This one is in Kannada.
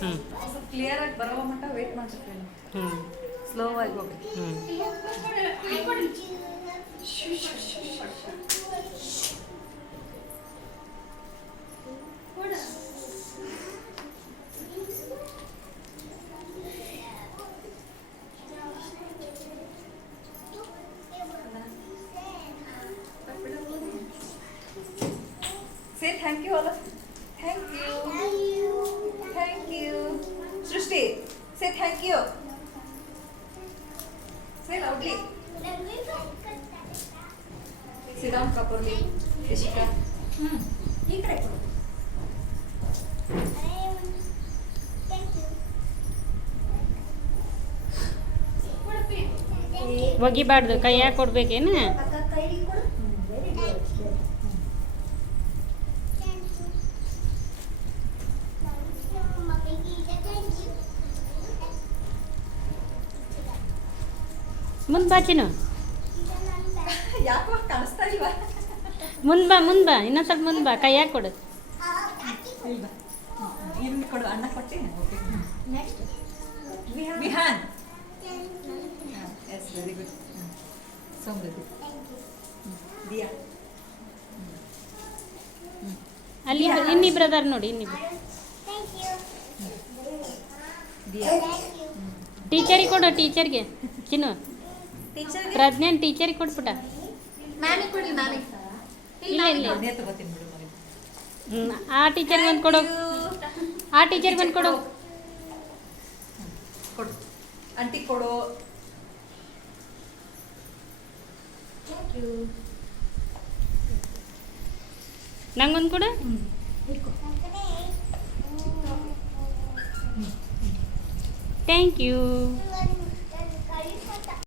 ಹ್ಞೂ ಸ್ವಲ್ಪ ಕ್ಲಿಯರ್ ಆಗಿ ಬರೋ ಮಟ್ಟ ವೇಟ್ ಮಾಡ್ತಿರ್ತೀನಿ. ಹ್ಞೂ ಸ್ಲೋ ಆಗಿ ಹೋಗಿ. ಹ್ಞೂ Say thank you, Ola. Thank you. Thank you. Srishti, say thank you. Say loudly. Sit down properly. Ishika. ಈ ಕಡೆ ಕೊಡು. ಒಗಿಬಾರ್ದು, ಕೈಯಾಗ ಕೊಡ್ಬೇಕೇನು? ಮುಂದೆ ಬಾ ಚಿನ್ನು, ಯಾಕೋ ಕಾಣಿಸ್ತಾ ಇಲ್ವಾ? ಮುಂದೆ ಬಾ ಇನ್ನೊಂದು ಸ್ವಲ್ಪ ಮುಂದೆ ಬಾ, ಕೈಯಾಗ ಕೊಡು. ಇಲ್ವಾ? ಇಲ್ಲಿ ಕೊಡು, ಅಣ್ಣ ಕೊಟ್ಟಿ. Vihaan. Yes, very good. Samruddhi. Diya. ಅಲ್ಲಿ ಇನ್ನಿಬ್ರು ಅದಾರ ನೋಡಿ, ಇನ್ನಿಬ್ರು. ದಿಯಾ. ಟೀಚರಿಗೆ ಕೊಡು, ಟೀಚರ್ಗೆ ಚಿನ್ನು. ಟೀಚರ್ಗೆ ಪ್ರಜ್ಞಾನ್ ಟೀಚರಿಗೆ ಕೊಟ್ಬಿಟ್ಟ. ಮ್ಯಾಮಿಗೆ ಕೊಡಿ, ಮ್ಯಾಮಿಗೆ. ಇಲ್ಲ ಇಲ್ಲ ಅದೇ ತಗೋತೀನಿ ಬಿಡು ಮನೆ. ಆ ಟೀಚರ್ಗೆ ಒಂದು ಕೊಡು, ಆ ಟೀಚರ್ಗೆ ಒಂದು ಕೊಡು. ಕೊಡು, ಆಂಟಿ ಕೊಡು. Thank you. ನಂಗೊಂದು ಕೊಡು. Thank you.